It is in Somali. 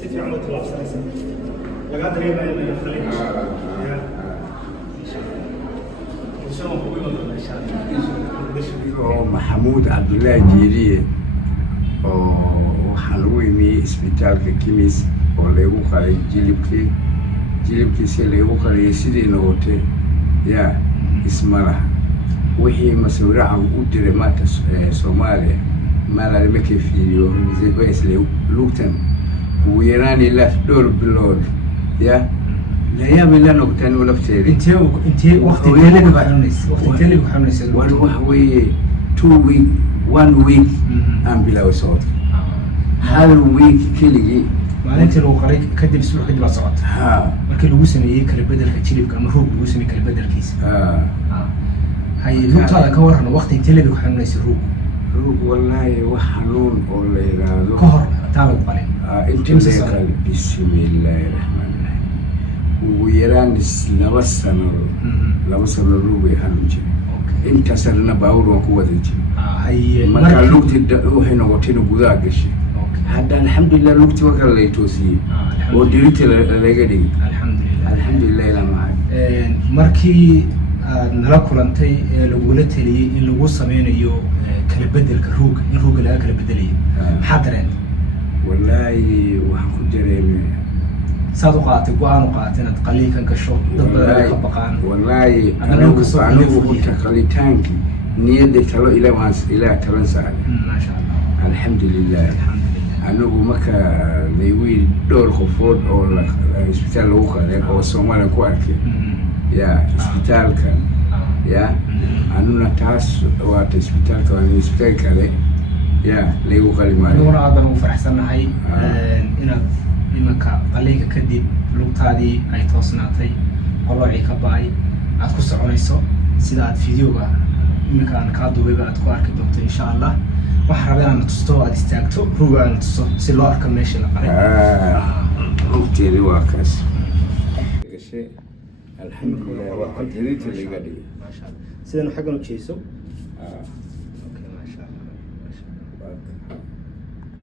سيتي عملت الله سنة لقد ريبا إلى يخليك محمود عبد الله جيري وحلوي مي اسبيتال كيميس وليو خالي جيلبكي سليو خالي سيدي نوتي يا اسمها وهي مسؤولة عن أدري ما سوماليا ما لا يمكن فيديو زي كويس لوكتن ويراني لا دور بلود يا لا يا بلا نقطان ولا فتري انت وقت تلك بحنيس وقت تلك بحنيس one week 2 week 1 week أم بلا صوت هذا week كله maalintii lagu qaray kadib isbuuc kadib aad socota markii lagu sameeyay kala bedelka jilibka ama roog lagu sameeyay kala bedelkiisa hay lugtaada ka waran waqti tele ku xanuunaysa roog wallahi wax xanuun oo la yiraahdo ka hor taalo qalin inta leeyahay bismillaahir rahmaanir rahiim ugu yaraan laba sano roog ay xanuun jiray inta sarna baawur waan ku wada jiray hay marka lugta waxay noqotay gudaha gashay هذا الحمد لله لوقتي وكان لي توصي وديرتي لغدي الحمد لله لا معي markii nala kulantay lagu taliyay in lagu sameeyo kala bedelka roog in roog laga kala bedelayo maxaa dareen wallahi waxaan ku dareemay saad u qaatay go'aan u qaatay inaad qaliinkan gasho dad badan ka baqaan wallahi anigu ku taqalitaanki niyada talo ila talan saar ma sha Allah alhamdulillah anigu marka leeyahay dhowr qofood oo la isbitaal lagu qaaday oo Soomaaliya ku arkay ya isbitaalka ya anuna taas waa isbitaalka waa isbitaal kale ya leeyahay qalimaay anuna aad baan u faraxsanahay inaad imanka qaliinka kadib lugtaadii ay toosnaatay qoloocii ka baay aad ku soconayso sida aad fiidiyoga imanka aan ka duubay aad ku arki doonto insha Allah waxaan rabaa inaan tusto aad istaagto ruugaan tuso si loo arko meesha la qaray runtii waa kaas gashay alxamdulillah waa qadariinta laga dhigay ma sha Allah sidaan xagan u jeeso